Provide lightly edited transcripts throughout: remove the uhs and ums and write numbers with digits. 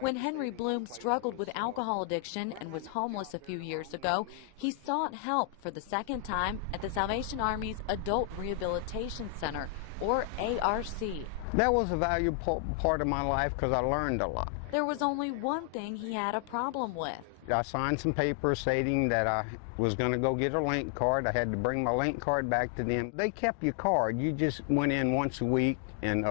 When Henry Bloom struggled with alcohol addiction and was homeless a few years ago, he sought help for the second time at the Salvation Army's Adult Rehabilitation Center, or ARC. That was a valuable part of my life because I learned a lot. There was only one thing he had a problem with. I signed some papers stating that I was going to go get a link card. I had to bring my link card back to them. They kept your card. You just went in once a week and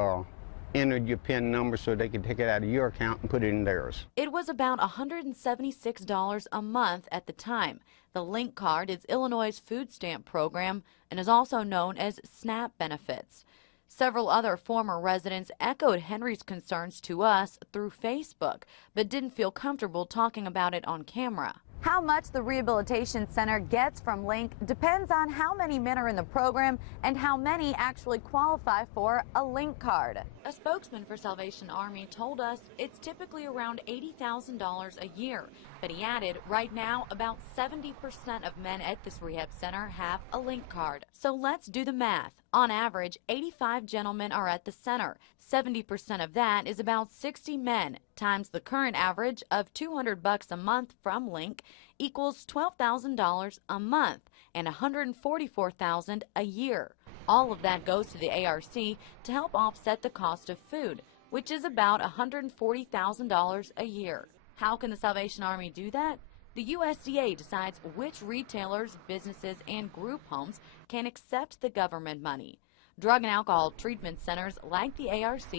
entered your PIN number so they could take it out of your account and put it in theirs. It was about $176 a month at the time. The link card is Illinois' food stamp program and is also known as SNAP benefits. Several other former residents echoed Henry's concerns to us through Facebook, but didn't feel comfortable talking about it on camera. How much the Rehabilitation Center gets from Link depends on how many men are in the program and how many actually qualify for a Link card. A spokesman for Salvation Army told us it's typically around $80,000 a year, but he added right now about 70% of men at this rehab center have a Link card. So let's do the math. On average, 85 gentlemen are at the center. 70% of that is about 60 men, times the current average of $200 a month from Link equals $12,000 a month and $144,000 a year. All of that goes to the ARC to help offset the cost of food, which is about $140,000 a year. How can the Salvation Army do that? The USDA decides which retailers, businesses, and group homes can accept the government money. Drug and alcohol treatment centers like the ARC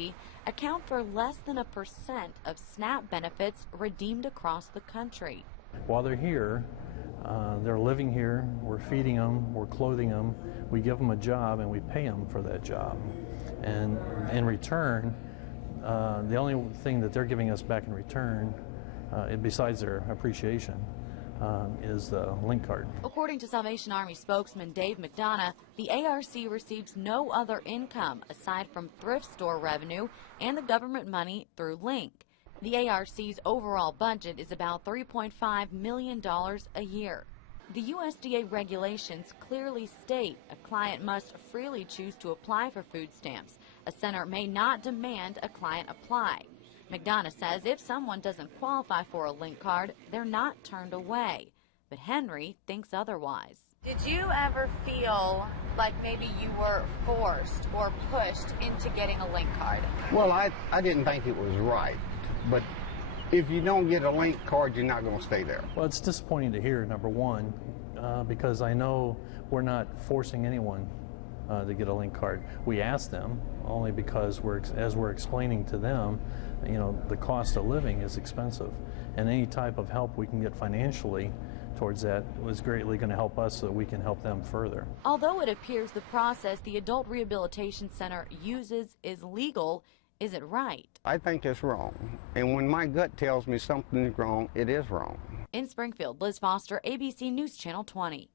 account for less than 1% of SNAP benefits redeemed across the country. While they're here, they're living here, we're feeding them, we're clothing them, we give them a job and we pay them for that job. And in return, the only thing that they're giving us back in return, besides their appreciation, is the link card. According to Salvation Army spokesman Dave McDonough, the ARC receives no other income aside from thrift store revenue and the government money through Link. The ARC's overall budget is about $3.5 million a year. The USDA regulations clearly state a client must freely choose to apply for food stamps. A center may not demand a client apply. McDonough says if someone doesn't qualify for a Link card, they're not turned away. But Henry thinks otherwise. Did you ever feel like maybe you were forced or pushed into getting a Link card? Well, I didn't think it was right, but if you don't get a Link card, you're not going to stay there. Well, it's disappointing to hear, number one, because I know we're not forcing anyone to get a Link card. We ask them only because as we're explaining to them, you know, the cost of living is expensive, and any type of help we can get financially towards that was greatly going to help us so that we can help them further. Although it appears the process the Adult Rehabilitation Center uses is legal, is it right? I think it's wrong, and when my gut tells me something is wrong, it is wrong. In Springfield, Liz Foster, ABC News Channel 20.